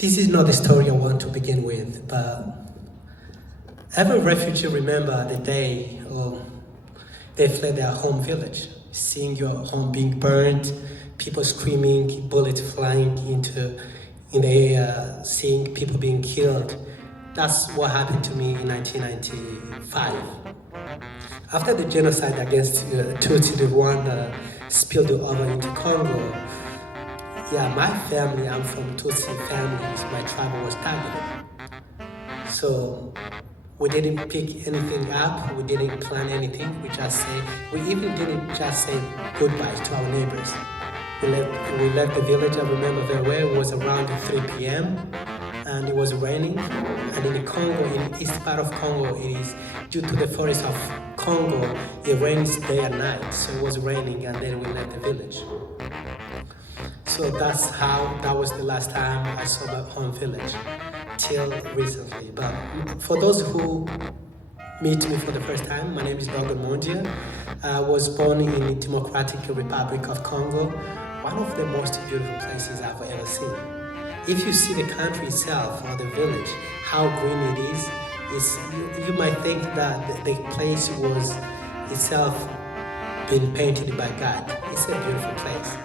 This is not the story I want to begin with, but every refugee remember the day they fled their home village, seeing your home being burned, people screaming, bullets flying in the air, seeing people being killed. That's what happened to me in 1995. After the genocide against Tutsi, Rwanda spilled over into Congo, my family, I'm from Tutsi families, my tribe was targeted. So we didn't pick anything up, we didn't plan anything, we even didn't just say goodbye to our neighbors. We left the village, I remember very well, it was around 3 p.m. and it was raining. And in the Congo, in the east part of Congo, it is due to the forest of Congo, it rains day and night. So it was raining and then we left the village. So that was the last time I saw my home village, till recently. But for those who meet me for the first time, my name is Dogon Mondiant. I was born in the Democratic Republic of Congo, one of the most beautiful places I've ever seen. If you see the country itself or the village, how green it is, you might think that the place was itself been painted by God. It's a beautiful place.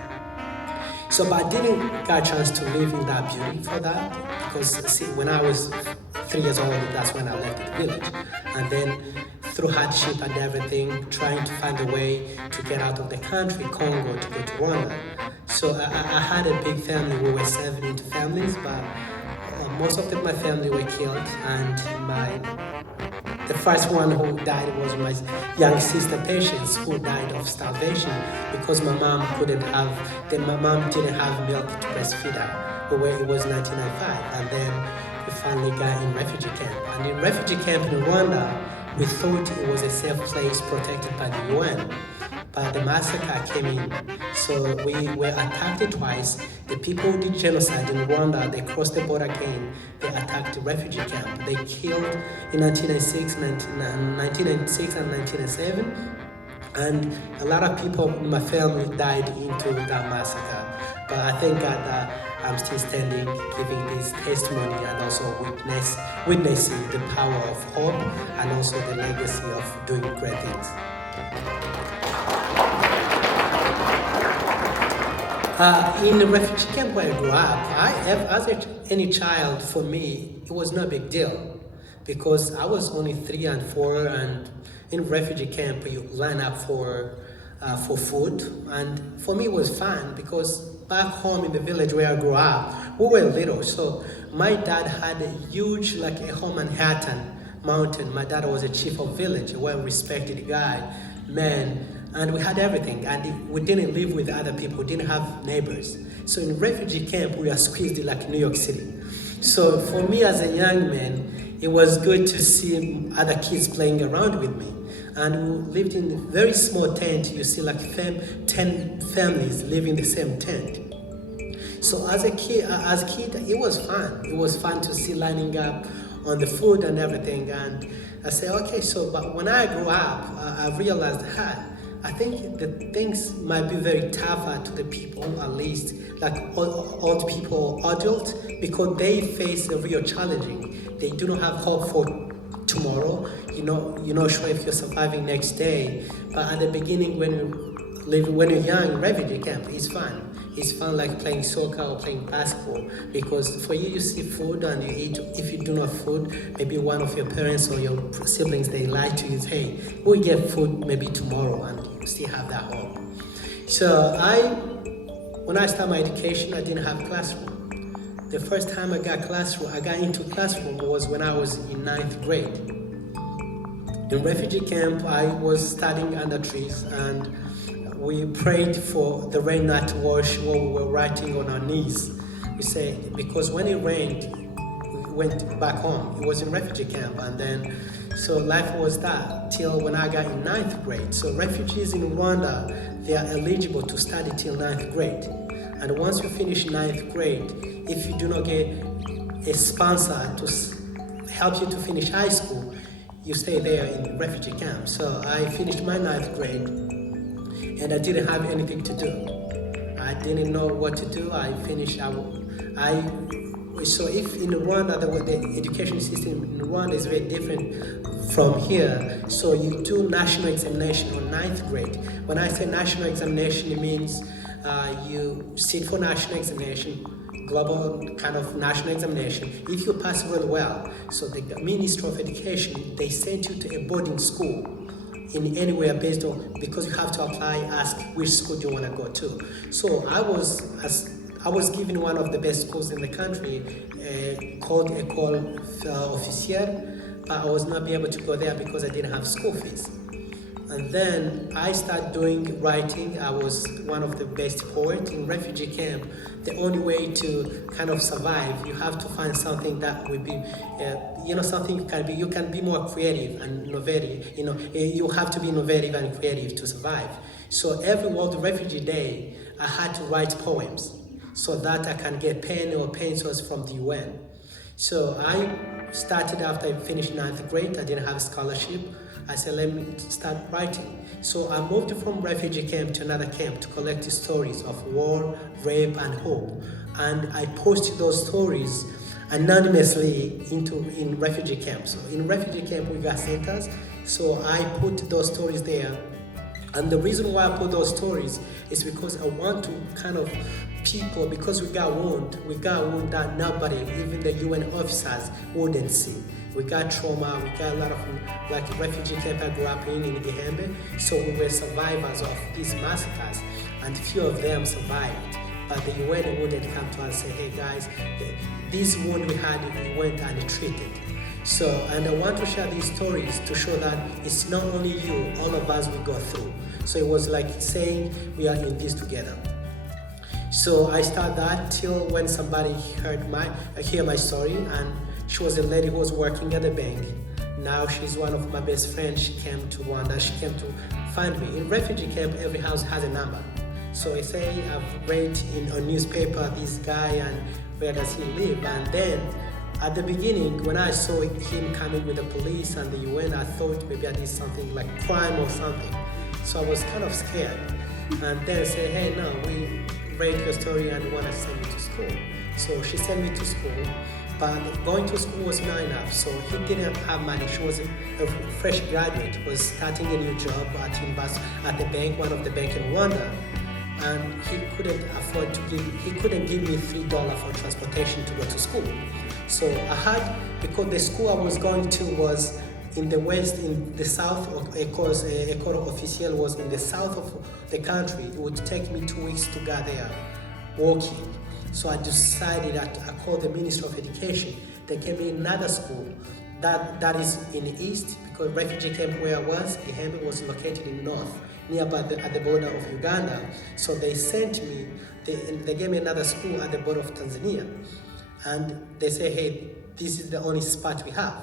So, but I didn't get a chance to live in that beauty for that, because when I was 3 years old, that's when I left the village. And then through hardship and everything, trying to find a way to get out of the country, Congo, to go to Rwanda. So I had a big family. We were 7 into families, but most of my family were killed. And the first one who died was my young sister Patience, who died of starvation because my mom didn't have milk to breastfeed her. It was 1995, and then we finally got in refugee camp. And in refugee camp in Rwanda, we thought it was a safe place protected by the UN. But the massacre came in. So we were attacked twice. The people who did genocide in Rwanda, they crossed the border again. They attacked the refugee camp. They killed in 1996 and 1997. And a lot of people in my family died into that massacre. But I thank God that I'm still standing, giving this testimony and also witnessing the power of hope and also the legacy of doing great things. In the refugee camp where I grew up, any child, for me, it was no big deal because I was only 3 and 4, and in refugee camp you line up for food, and for me it was fun because back home in the village where I grew up, we were little. So my dad had a huge, like a whole Manhattan mountain. My dad was a chief of village, a well-respected guy, man. And we had everything, and we didn't live with other people, we didn't have neighbors. So in refugee camp, we were squeezed like New York City. So for me as a young man, it was good to see other kids playing around with me. And we lived in a very small tent. You see like 10 families live in the same tent. So as a kid, it was fun. It was fun to see lining up on the food and everything. And I said, okay, but when I grew up, I realized, I think the things might be very tougher to the people, at least like old people, adults, because they face a real challenging. They do not have hope for tomorrow. You're not sure if you're surviving next day. But at the beginning, when you're young in refugee camp, it's fun. It's fun like playing soccer or playing basketball, because for you see food and you eat. If you do not have food, maybe one of your parents or your siblings, they lie to you, hey, we'll get food maybe tomorrow, and you still have that hope. So when I started my education, I didn't have classroom. The first time I got into classroom was when I was in 9th grade. In refugee camp, I was studying under trees, and we prayed for the rain not to wash what we were writing on our knees. We say, because when it rained, we went back home. It was in refugee camp, and then, so life was that till when I got in 9th grade. So refugees in Rwanda, they are eligible to study till 9th grade. And once you finish 9th grade, if you do not get a sponsor to help you to finish high school, you stay there in refugee camp. So I finished my 9th grade, and I didn't have anything to do. I didn't know what to do. I So if in Rwanda, the education system in Rwanda is very different from here. So you do national examination on 9th grade. When I say national examination, it means you sit for national examination, global kind of national examination. If you pass really well, so the Ministry of Education, they send you to a boarding school in anywhere based on, because you have to apply, ask which school do you want to go to. So I was given one of the best schools in the country, called École Officielle, but I was not able to go there because I didn't have school fees. And then I started doing writing. I was one of the best poets in refugee camp. The only way to kind of survive, you have to find something that will be, something you can be more creative and innovative. You have to be innovative and creative to survive. So every World Refugee Day, I had to write poems so that I can get pen or pencils from the UN. So I started after I finished 9th grade. I didn't have a scholarship. I said, let me start writing. So I moved from refugee camp to another camp to collect stories of war, rape, and hope. And I posted those stories anonymously in refugee camps. So in refugee camp, we got centers. So I put those stories there. And the reason why I put those stories is because I want to kind of people, because we got wound that nobody, even the UN officers, wouldn't see. We got trauma, we got a lot of, like refugee camp I grew up in Gihembe, so we were survivors of these massacres, and few of them survived. But the UN wouldn't come to us and say, hey guys, this wound we had, we went and treated. So, and I want to share these stories to show that it's not only you, all of us we go through. So it was like saying we are in this together. So I started that till when somebody hear my story, and she was a lady who was working at the bank. Now she's one of my best friends. She came to Rwanda. She came to find me. In refugee camp, every house has a number. So I say, I've read in a newspaper this guy and where does he live. And then at the beginning, when I saw him coming with the police and the UN, I thought maybe I did something like crime or something. So I was kind of scared. And then I said, hey, no, we read your story and want to send you to school. So she sent me to school. But going to school was not enough, so he didn't have money. She was a fresh graduate, was starting a new job at the bank, one of the bank in Rwanda, and he couldn't afford to he couldn't give me $3 for transportation to go to school. So I had, because the school I was going to was in the west, in the south, École Officielle was in the south of the country. It would take me 2 weeks to get there, walking. So I decided I called the Ministry of Education. They gave me another school that is in the east, because refugee camp where I was, Gihembe, was located in north, nearby at the border of Uganda. So they sent me, they gave me another school at the border of Tanzania. And they say, hey, this is the only spot we have.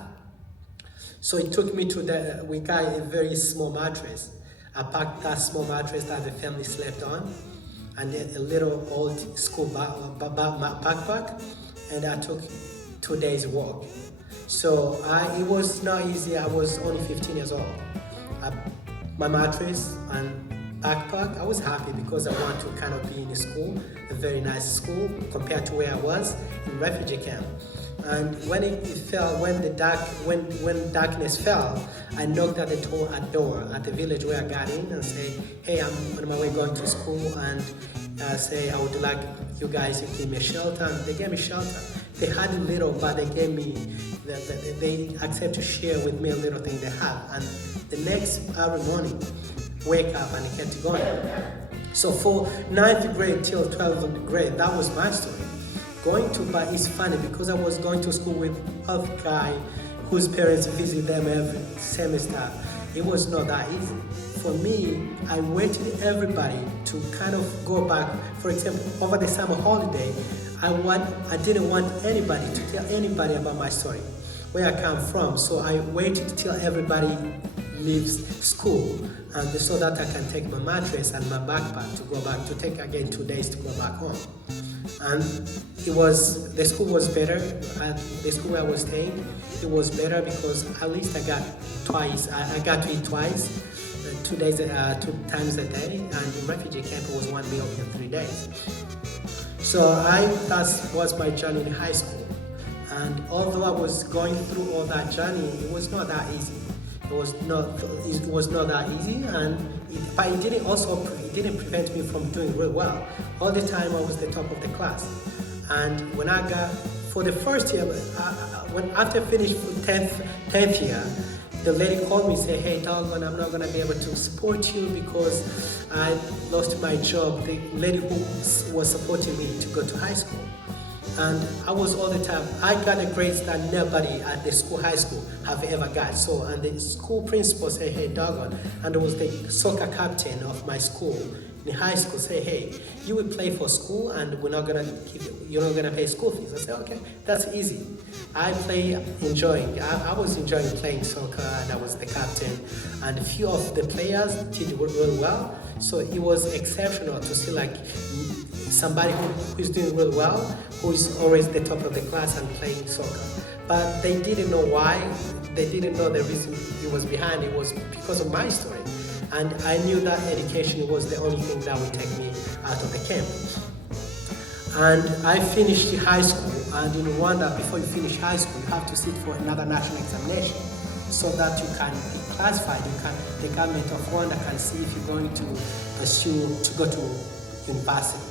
So it took me to we got a very small mattress. I packed that small mattress that the family slept on, and a little old school backpack, and I took 2 days walk. So it was not easy. I was only 15 years old. My mattress and backpack, I was happy because I wanted to kind of be in a school, a very nice school compared to where I was in refugee camp. And when when darkness fell, I knocked at the door at the village where I got in and say, hey, I'm on my way going to school, and say I would like you guys to give me a shelter. And they gave me shelter. They had a little, but they gave me, they accept to share with me a little thing they have. And the next early morning, wake up and I kept going. So for 9th grade till 12th grade, that was my story. But it's funny because I was going to school with a guy whose parents visit them every semester. It was not that easy. For me, I waited everybody to kind of go back. For example, over the summer holiday, I didn't want anybody to tell anybody about my story, where I come from. So I waited till everybody leaves school, and so that I can take my mattress and my backpack to go back, to take again 2 days to go back home. And the school was better. The school where I was staying, it was better because at least I got to eat twice, 2 times a day. And in refugee camp, it was 1 meal in 3 days. So that was my journey in high school. And although I was going through all that journey, it was not that easy. It was not that easy, but it didn't prevent me from doing real well. All the time I was the top of the class. And when I got, for the first year, after I finished 10th year, the lady called me and said, "Hey Dogon, I'm not going to be able to support you because I lost my job." The lady who was supporting me to go to high school. And I was all the time, I got the grades that nobody at the high school have ever got. So, and the school principal said, "Hey Dogon," and it was the soccer captain of my school in high school, say, "Hey, you will play for school and you're not gonna pay school fees." I said, "Okay, that's easy." I was enjoying playing soccer, and I was the captain, and a few of the players did really well. So it was exceptional to see like somebody who is doing really well, who is always the top of the class and playing soccer. But they didn't know why. They didn't know the reason it was behind. It was because of my story. And I knew that education was the only thing that would take me out of the camp. And I finished high school, and in Rwanda, before you finish high school, you have to sit for another national examination so that you can be classified. The government of Rwanda can see if you're going to pursue to go to university.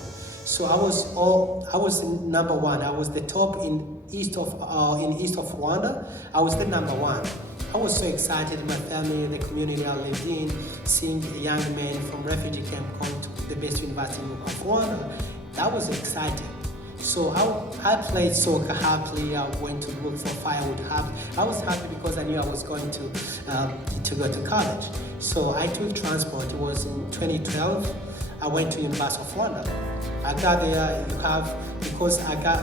So I was number one. I was the top in east of Rwanda. I was the number one. I was so excited. My family, the community I lived in, seeing a young man from refugee camp going to the best university of Rwanda. That was exciting. So I played soccer happily. I went to look for firewood. I was happy because I knew I was going to go to college. So I took transport. It was in 2012. I went to University of Rwanda. I got there. Because I got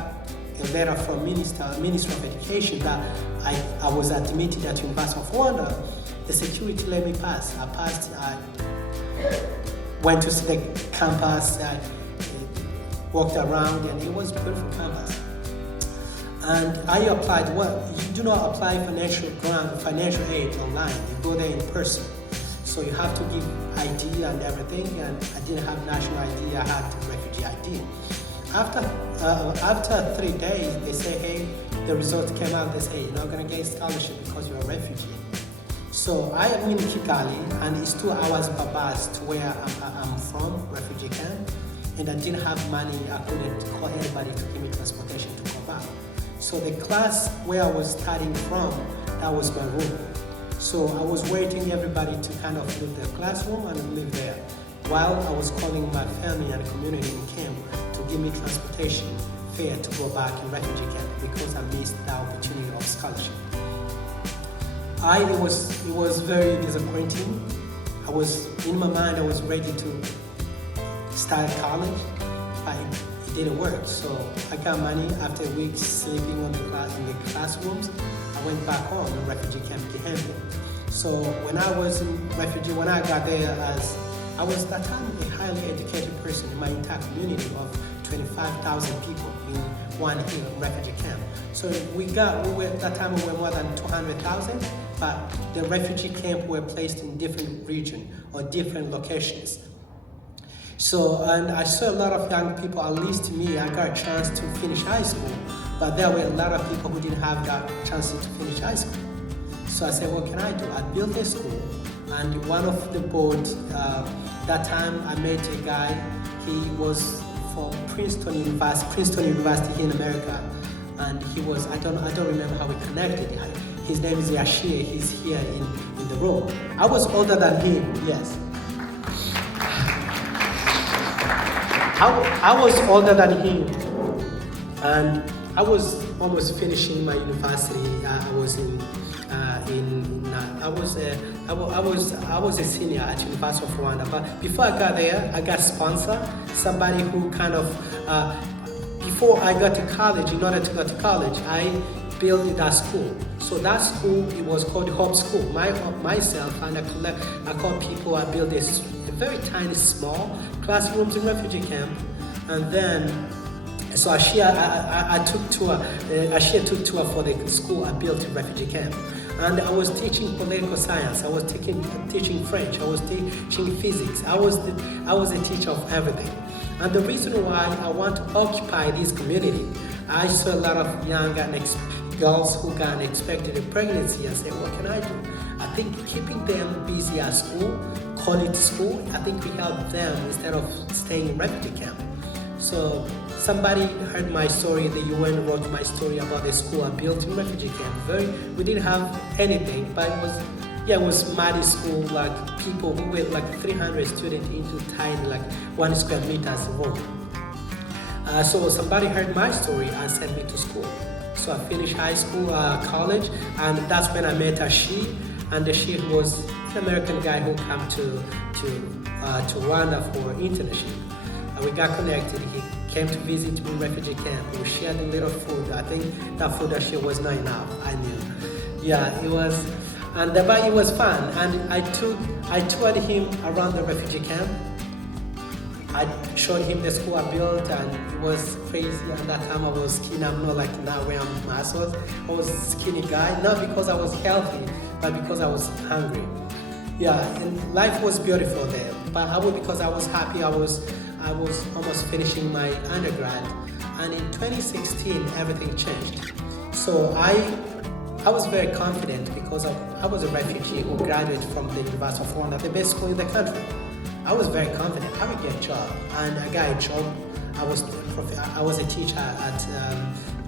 a letter from Minister of Education that I was admitted at University of Rwanda. The security let me pass. I passed. I went to see the campus. I walked around, and it was a beautiful campus. And I applied. Well, you do not apply financial aid online. You go there in person. So you have to give ID and everything. And I didn't have national ID. I had refugee ID. After 3 days, they say, "Hey, the result came out." They say, "You're not going to get a scholarship because you're a refugee." So I am in Kigali, and it's 2 hours per bus to where I'm from, refugee camp. And I didn't have money. I couldn't call anybody to give me transportation to go back. So the class where I was studying from, that was my room. So I was waiting everybody to kind of leave the classroom and live there, while I was calling my family and community in camp to give me transportation fare to go back in refugee camp because I missed the opportunity of scholarship. It was very disappointing. In my mind, I was ready to start college, but it didn't work. So I got money after weeks sleeping in the classrooms. I went back home in refugee camp Gihembe. So when I was in refugee, when I got there, I was that time a highly educated person in my entire community of 25,000 people in one hill refugee camp. So that time we were more than 200,000, but the refugee camp were placed in different regions or different locations. So, and I saw a lot of young people, at least me, I got a chance to finish high school, but there were a lot of people who didn't have that chance to finish high school. So I said, what can I do? I built a school, and one of the board, that time I met a guy, he was from Princeton University here in America, and he was, I don't remember how we connected. His name is Yashir, he's here in the room. I was older than him, yes. I was older than him, and I was almost finishing my university. I was a senior at University of Rwanda. But before I got there, I got sponsored. Somebody who kind of before I got to college. In order to go to college, I built that school. So that school, it was called Hope School. Myself and I called people. I built a very tiny, small classrooms in refugee camp, and then so I took tour. Took tour for the school I built in refugee camp, and I was teaching political science. I was teaching French. I was teaching physics. I was a teacher of everything, And the reason why I want to occupy this community, I saw a lot of young girls who got unexpected pregnancy and say, what can I do? I think keeping them busy at school, quality school, I think we help them instead of staying in refugee camp. So somebody heard my story, the UN wrote my story about the school I built in refugee camp. We didn't have anything, but it was mighty school, like people who were like 300 students into tiny, like 1 square meters room. So somebody heard my story and sent me to school. So I finished high school, college, and that's when I met a she, and the she was an American guy who came to Rwanda for internship. And we got connected. He came to visit me in refugee camp. We shared a little food. I think that food I shared was not enough. I knew. Yeah, it was. But it was fun, and I toured him around the refugee camp. I showed him the school I built, and it was crazy. At that time I was skinny. I'm not like now where I'm muscles. I was a skinny guy, not because I was healthy, but because I was hungry. Yeah, and life was beautiful there. But because I was happy, I was almost finishing my undergrad, and in 2016 everything changed. So I was very confident because I was a refugee who graduated from the University of Rwanda, the best school in the country. I was very confident I would get a job, and I got a job. I was a teacher at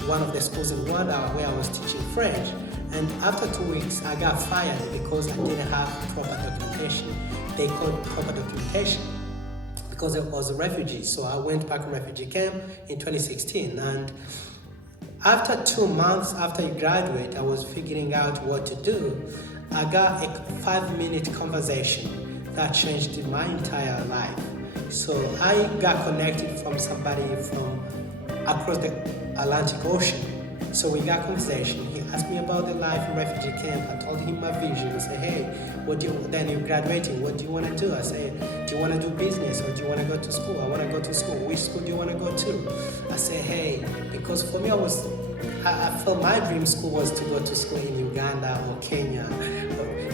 one of the schools in Rwanda where I was teaching French. And after 2 weeks, I got fired because I didn't have proper documentation. They called proper documentation because I was a refugee. So I went back to refugee camp in 2016. And after 2 months after you graduate, I was figuring out what to do. I got a 5-minute conversation that changed my entire life. So I got connected from somebody from across the Atlantic Ocean. So we got conversation. He asked me about the life in refugee camp. I told him my vision. I said, hey, then you're graduating, what do you want to do? I said, do you want to do business or do you want to go to school? I want to go to school. Which school do you want to go to? I said, hey, because for me, I felt my dream school was to go to school in Uganda or Kenya.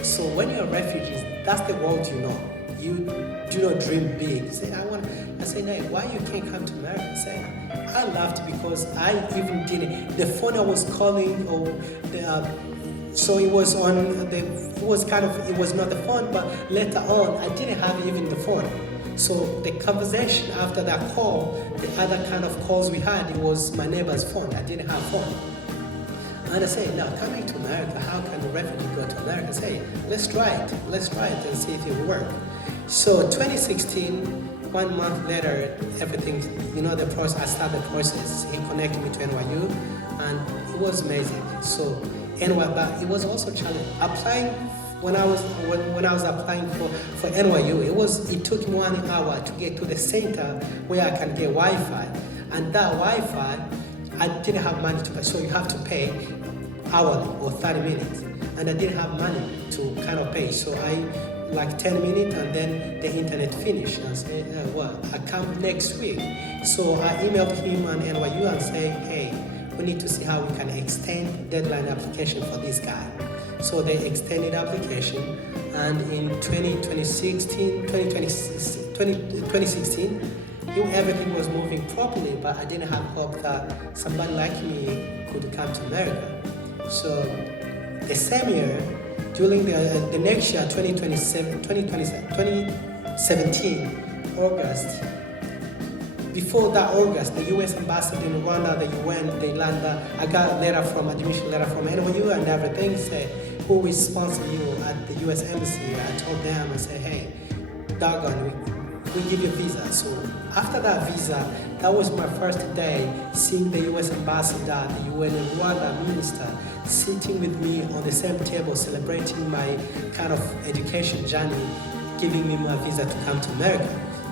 So when you're a refugee, that's the world you know. You do not dream big. You say, I say, no, why you can't come to America? I say, I laughed because I even didn't. The phone I was calling, so it was on it was not the phone, but later on, I didn't have even the phone. So the conversation after that call, the other kind of calls we had, it was my neighbor's phone. I didn't have phone. And I say, now coming to America, how can a refugee go to America? I say, let's try it and see if it will work. So 2016, 1 month later, everything, the process, I started the process. He connected me to NYU, and it was amazing. So but it was also challenging. Applying, when I was applying for NYU, it took me 1 hour to get to the center where I can get Wi-Fi. And that Wi-Fi, I didn't have money to pay, so you have to pay hourly or 30 minutes. And I didn't have money to kind of pay, so I like 10 minutes and then the internet finished. And say, I come next week. So I emailed him on NYU and say, hey, we need to see how we can extend deadline application for this guy. So they extended application, and in 2016, everything was moving properly, but I didn't have hope that somebody like me could come to America. So the same year, during the next year, 2017, August, before that August, the U.S. ambassador in Rwanda, the UN, I got admission letter from NYU and everything, say, who will sponsor you at the U.S. Embassy? I told them, I said, hey, Dogon, we give you a visa. So after that visa, that was my first day seeing the U.S. ambassador, the UN and Rwanda minister sitting with me on the same table, celebrating my kind of education journey, giving me my visa to come to America.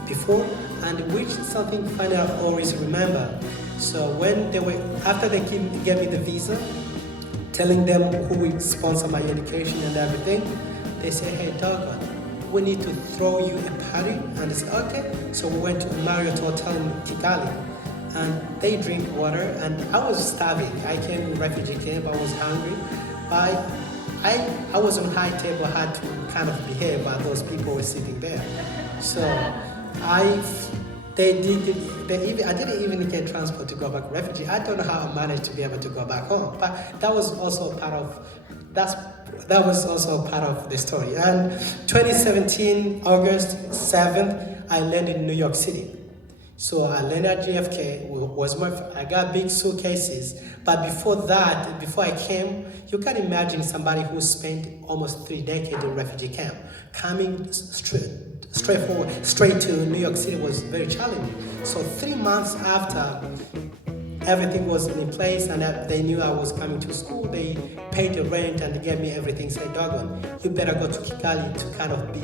Before, and which is something funny I always remember. So after they gave me the visa, telling them who will sponsor my education and everything, they say, hey, Dogon, we need to throw you a party. And I said, okay. So we went to a Marriott hotel in Kigali, and they drink water, and I was starving. I came in refugee camp, I was hungry. I was on high table, I had to kind of behave, but those people were sitting there. So I didn't even get transport to go back refugee. I don't know how I managed to be able to go back home, but that was also part of the story. And 2017, August 7th, I landed in New York City. So I landed at JFK. I got big suitcases, but before I came, you can imagine somebody who spent almost 3 decades in refugee camp coming straight to New York City was very challenging. So 3 months after everything was in place and they knew I was coming to school, they paid the rent and gave me everything. Said, Dogon, you better go to Kigali to kind of be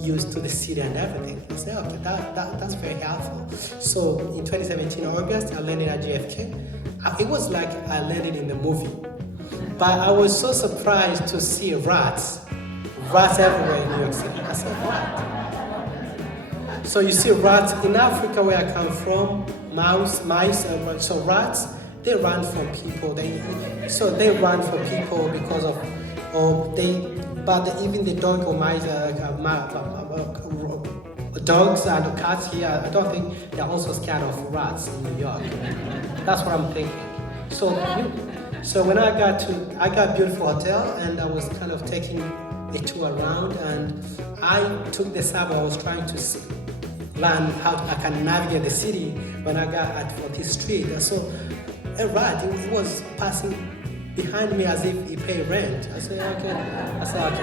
used to the city and everything. I said, okay, that's very helpful. So in 2017 August, I landed at JFK. It was like I landed in the movie. But I was so surprised to see rats everywhere in New York City. I said, what? So you see rats in Africa where I come from, mice, so rats, they run from people. They run from people because of even the dog or mice, dogs and cats here, I don't think they're also scared of rats in New York. That's what I'm thinking. So when I got a beautiful hotel and I was kind of taking a tour around and I took the subway. I was trying to learn how I can navigate the city when I got at 40th Street. So a rat, it was passing behind me as if he paid rent. I said, okay.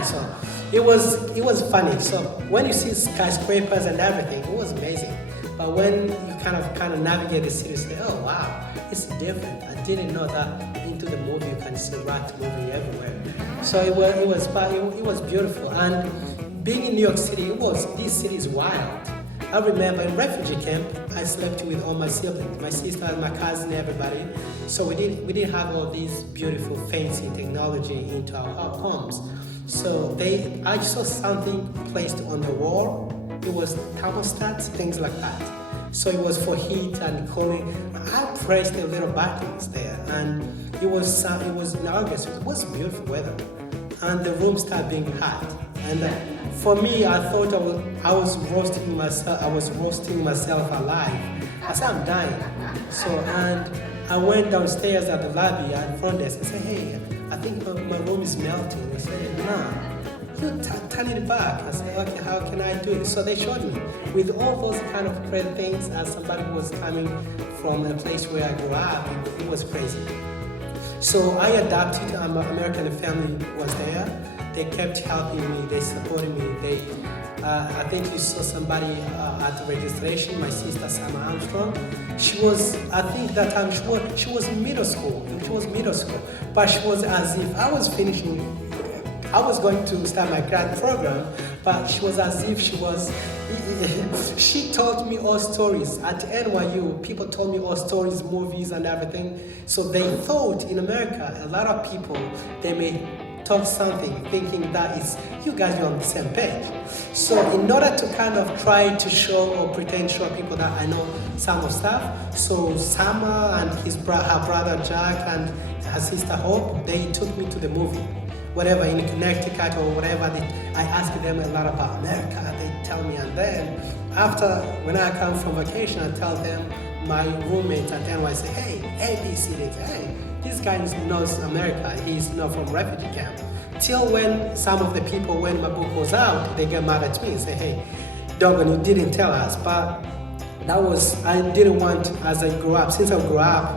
So it was funny. So when you see skyscrapers and everything, it was amazing. But when you kind of navigate the city, you say, oh wow, it's different. I didn't know that into the movie you can see rats moving everywhere. So it was beautiful. And being in New York City, this city is wild. I remember in refugee camp, I slept with all my siblings, my sister, my cousin, everybody. So we didn't have all these beautiful, fancy technology into our homes. So I saw something placed on the wall. It was thermostats, things like that. So it was for heat and cooling. I pressed the little buttons there, and it was in August. It was beautiful weather, and the room started being hot. And for me, I thought I was roasting myself. I was roasting myself alive. I said, I'm dying. So and I went downstairs at the lobby at front desk. I said, hey, I think my room is melting. They said, nah, you turn it back. I said, okay, how can I do it? So they showed me with all those kind of crazy things. As somebody who was coming from a place where I grew up, it was crazy. So I adapted. My American family was there. They kept helping me. They supported me. I think you saw somebody at the registration. My sister Sama Armstrong. She was. I think that time she was in middle school. But she was as if I was finishing. I was going to start my grad program, but she was as if she was. She told me all stories at NYU. People told me all stories, movies, and everything. So they thought in America, a lot of people they may talk something, thinking that is you guys are on the same page. So in order to kind of try to show or pretend show people that I know some of stuff, so Sama and her brother Jack and her sister Hope, they took me to the movie. Whatever in Connecticut or whatever, I asked them a lot about America. They tell me, and then after when I come from vacation, I tell them my roommate at NYU, I say, hey, ABC, they say, hey, this guy knows America. He's not from refugee camp. Till when some of the people, when my book was out, they get mad at me and say, hey, Dogon, you didn't tell us. But I didn't want, since I grew up,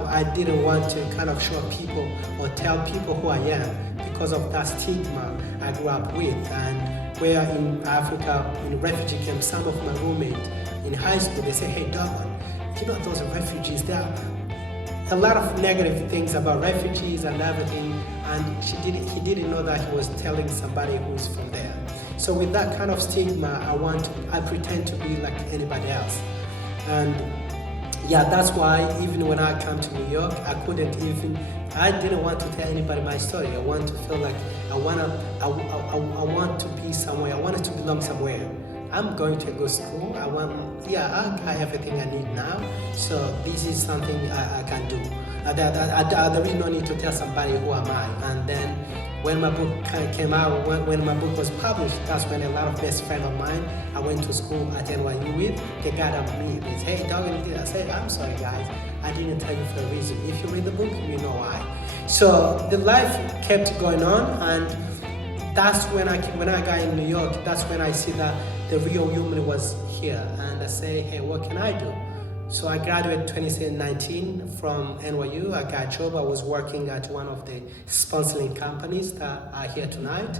I didn't want to kind of show people or tell people who I am because of that stigma I grew up with. And where in Africa, in refugee camp, some of my roommates in high school, they say, hey, Dogon, you know those refugees, there are a lot of negative things about refugees and everything, and he didn't know that he was telling somebody who's from there. So with that kind of stigma, I pretend to be like anybody else. And yeah, that's why even when I come to New York, I didn't want to tell anybody my story. I want to feel like I want to be somewhere. I wanted to belong somewhere. I'm going to go school. I got everything I need now. So this is something I can do. There is no need to tell somebody who am I. And then When my book came out, when my book was published, that's when a lot of best friends of mine I went to school at NYU with, they got up to me. They said, hey, Dogon, you did. I said, I'm sorry, guys. I didn't tell you for a reason. If you read the book, you know why. So the life kept going on, and that's when I got in New York, that's when I see that the real human was here. And I say, hey, what can I do? So I graduated 2019 from NYU. I got a job. I was working at one of the sponsoring companies that are here tonight.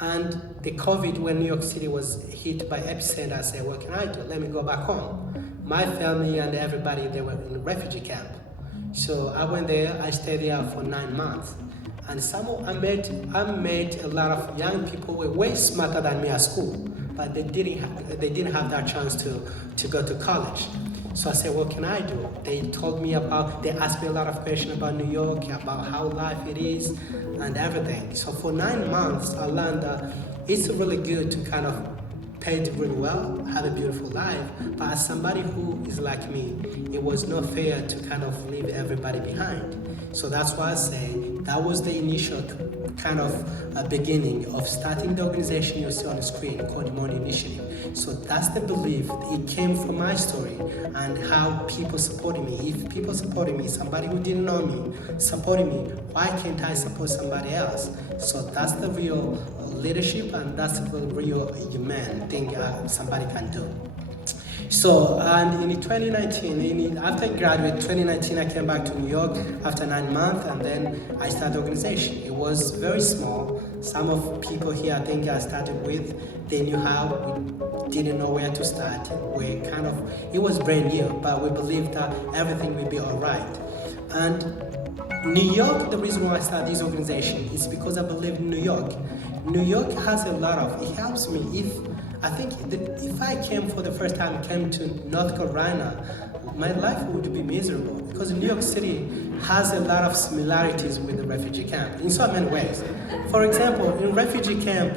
And the COVID, when New York City was hit by epicenter, I said, what can I do? Let me go back home. My family and everybody, they were in a refugee camp. So I went there. I stayed there for 9 months. And I met a lot of young people who were way smarter than me at school, but they didn't have that chance to go to college. So I said, what can I do? They asked me a lot of questions about New York, about how life it is and everything. So for 9 months, I learned that it's really good to kind of pay it really well, have a beautiful life. But as somebody who is like me, it was not fair to kind of leave everybody behind. So that's why I say that was the initial kind of beginning of starting the organization you see on the screen called the Mondiant Initiative. So that's the belief. It came from my story and how people supported me. If people supported me, somebody who didn't know me supported me, why can't I support somebody else? So that's the real leadership, and that's the real human thing somebody can do. So, and in 2019, after I graduated 2019, I came back to New York after 9 months, and then I started the organization. It was very small. Some of people here, I think I started with, they knew how, we didn't know where to start. It was brand new, but we believed that everything would be all right. And New York, the reason why I started this organization is because I believe in New York. New York has it helps me if I came for the first time, came to North Carolina, my life would be miserable because New York City has a lot of similarities with the refugee camp in so many ways. For example, in refugee camp,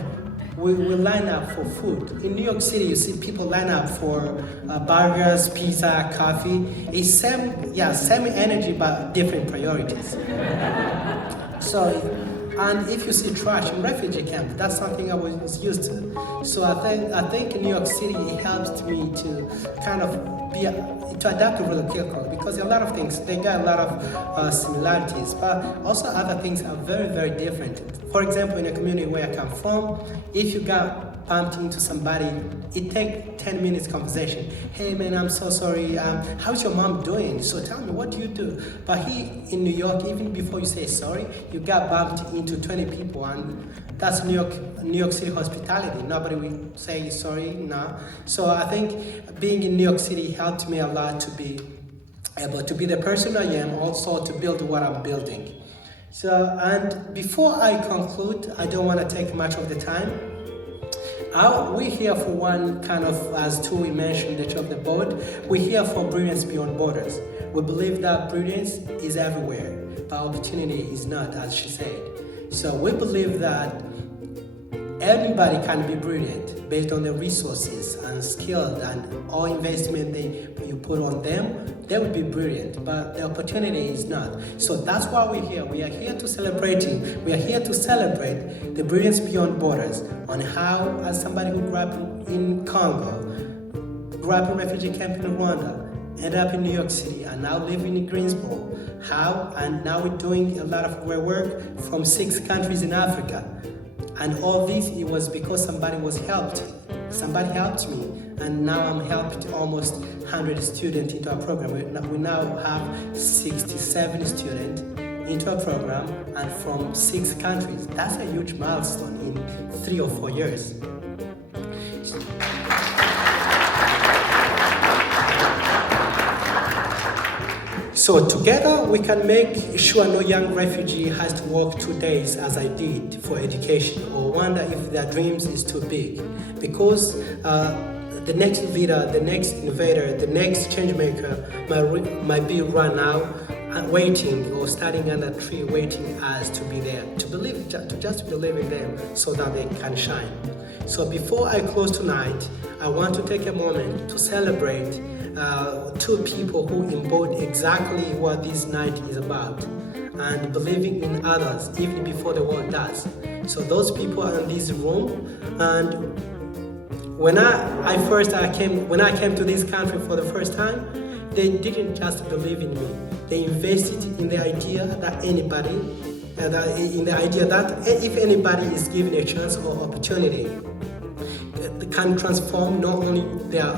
we line up for food. In New York City, you see people line up for burgers, pizza, coffee. It's same energy, but different priorities. And if you see trash in refugee camp, that's something I was used to. So I think in New York City, it helps me to kind of to adapt to really quickly, because a lot of things, they got a lot of similarities, but also other things are very, very different. For example, in a community where I come from, if you got bumped into somebody, it takes 10 minutes conversation. Hey man, I'm so sorry, how's your mom doing? So tell me, what do you do? But here in New York, even before you say sorry, you got bumped into 20 people, and that's New York City hospitality. Nobody will say sorry, no. So I think being in New York City helped me a lot to be able to be the person I am, also to build what I'm building. So, and before I conclude, I don't want to take much of the time. We're here for one kind of, as Tui mentioned, the top of the board, we're here for Brilliance Beyond Borders. We believe that brilliance is everywhere, but opportunity is not, as she said. So we believe that anybody can be brilliant based on the resources and skills and all investment you put on them, they will be brilliant, but the opportunity is not. So that's why we're here. We are here to celebrate the Brilliance Beyond Borders on how, as somebody who grew up in Congo, grew up in refugee camp in Rwanda, ended up in New York City, and now living in Greensboro, and now we're doing a lot of great work from 6 countries in Africa. And all this, it was because somebody helped me, and now I'm helped almost 100 students into our program. We now have 67 students into our program, and from 6 countries. That's a huge milestone in 3 or 4 years. So together we can make sure no young refugee has to work 2 days as I did for education, or wonder if their dreams is too big. Because the next leader, the next innovator, the next change maker might be right now waiting or standing under a tree waiting us to be there, to just believe in them so that they can shine. So before I close tonight, I want to take a moment to celebrate 2 people who embody exactly what this night is about. and believing in others even before the world does. So those people are in this room, and when I came to this country for the first time, they didn't just believe in me. They invested in the idea that if anybody is given a chance or opportunity, they can transform not only their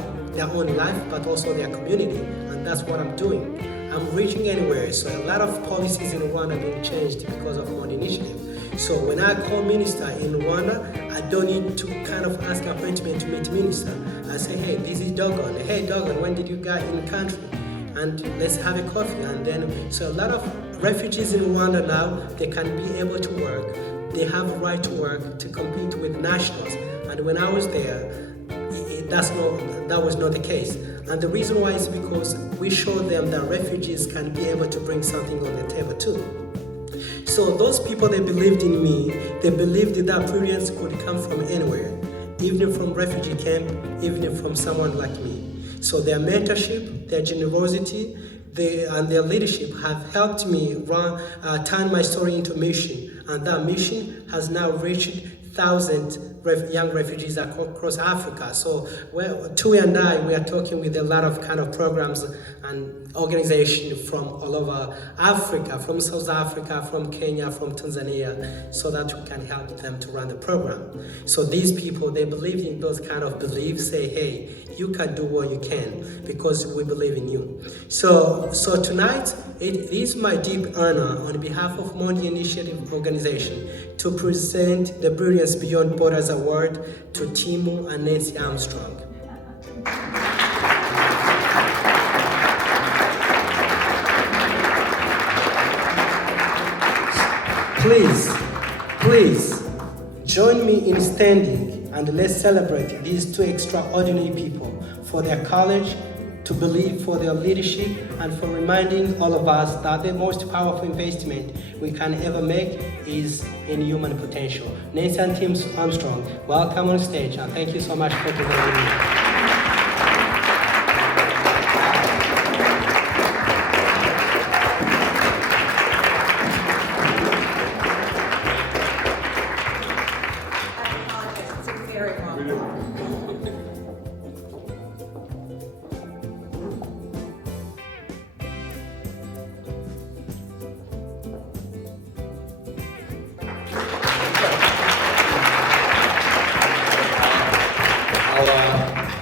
own life but also their community, and that's what I'm doing. I'm reaching anywhere. So a lot of policies in Rwanda are being changed because of Mondiant Initiative. So when I call minister in Rwanda, I don't need to kind of ask an appointment to meet minister. I say, hey, this is Dogon. Hey, Dogon, when did you get in country? And let's have a coffee. And then, so a lot of refugees in Rwanda now, they can be able to work. They have a right to work, to compete with nationals. And when I was there, that was not the case. And the reason why is because we showed them that refugees can be able to bring something on the table too. So those people, they believed in me. They believed that brilliance could come from anywhere, even from refugee camp, even from someone like me. So their mentorship, their generosity, and their leadership have helped me turn my story into mission. And that mission has now reached thousands young refugees across Africa. So Tui and I, we are talking with a lot of kind of programs and organizations from all over Africa, from South Africa, from Kenya, from Tanzania, so that we can help them to run the program. So these people, they believe in those kind of beliefs, say, hey, you can do what you can because we believe in you. So tonight, it is my deep honor on behalf of Mondiant Initiative organization to present the Brilliance Beyond Borders Award to Timo and Nancy Armstrong. Please join me in standing and let's celebrate these two extraordinary people for their courage to believe, for their leadership, and for reminding all of us that the most powerful investment we can ever make is in human potential. Nancy and Tim Armstrong, welcome on stage, and thank you so much for giving me.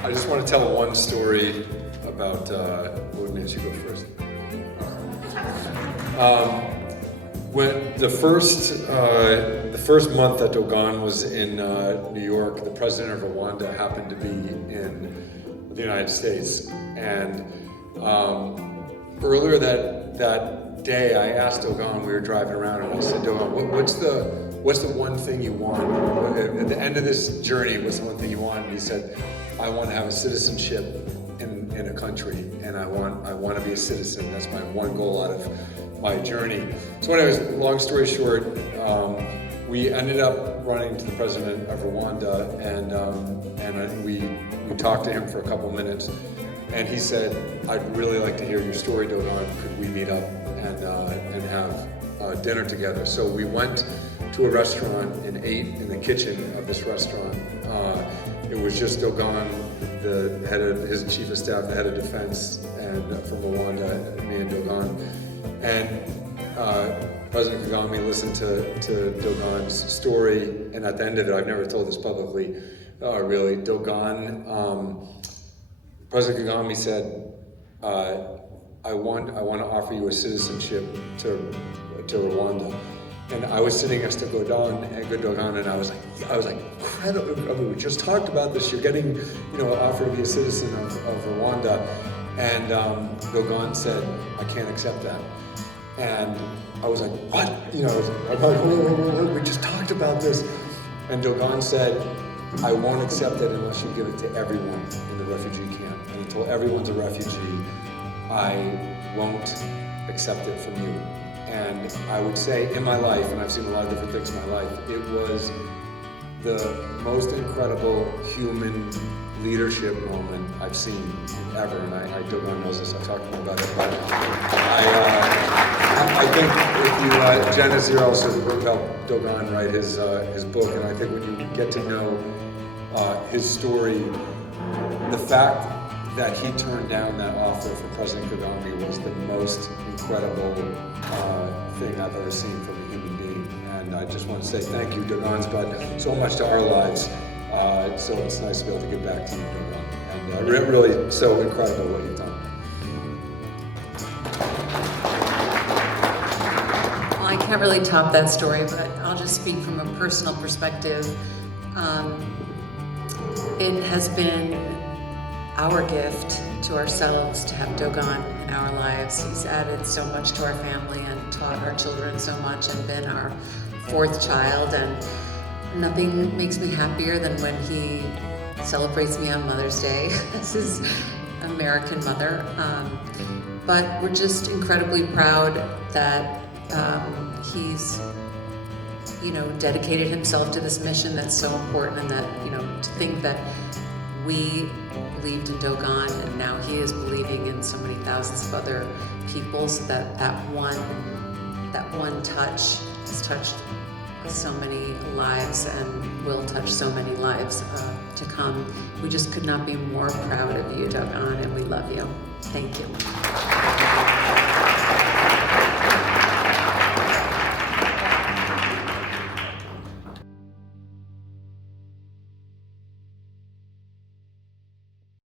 I just want to tell one story about, Nancy, you go first. When the first month that Dogon was in New York, the president of Rwanda happened to be in the United States. And earlier that day, I asked Dogon, we were driving around, and I said, Dogon, what's the one thing you want? At the end of this journey, what's the one thing you want? And he said, I want to have a citizenship in a country, and I want to be a citizen. That's my one goal out of my journey. So anyways, long story short, we ended up running to the president of Rwanda, and I think we talked to him for a couple minutes, and he said, I'd really like to hear your story, Dogon. Could we meet up and have dinner together? So we went to a restaurant and ate in the kitchen of this restaurant. It was just Dogon, the head of his chief of staff, the head of defense, and from Rwanda, me and Dogon. And President Kagame listened to Dogon's story, and at the end of it, I've never told this publicly, really, Dogon, President Kagame said, I want to offer you a citizenship to Rwanda. And I was sitting next to Dogon, and I was like, incredible. I mean, we just talked about this. You're getting, offered to be a citizen of Rwanda. And Dogon said, I can't accept that. And I was like, what? We just talked about this. And Dogon said, I won't accept it unless you give it to everyone in the refugee camp. And until everyone's a refugee, I won't accept it from you. And I would say in my life, and I've seen a lot of different things in my life, it was the most incredible human leadership moment I've seen ever. And Dogon knows this, I've talked to him about it, but I think if Jen is here also to help Dogon write his book, and I think when you get to know his story, the fact that he turned down that offer from President Kagame was the most incredible thing I've ever seen from a human being. And I just want to say thank you. Dogon's brought so much to our lives, so it's nice to be able to give back to you, Dogon. And really so incredible what you've done. Well, I can't really top that story, but I'll just speak from a personal perspective. It has been our gift to ourselves to have Dogon in our lives. He's added so much to our family and taught our children so much and been our fourth child, and nothing makes me happier than when he celebrates me on Mother's Day as his American mother. But we're just incredibly proud that he's dedicated himself to this mission that's so important, and that, to think that we believed in Dogon and now he is believing in so many thousands of other people, so that one touch has touched so many lives and will touch so many lives to come. We just could not be more proud of you, Dogon, and we love you. Thank you.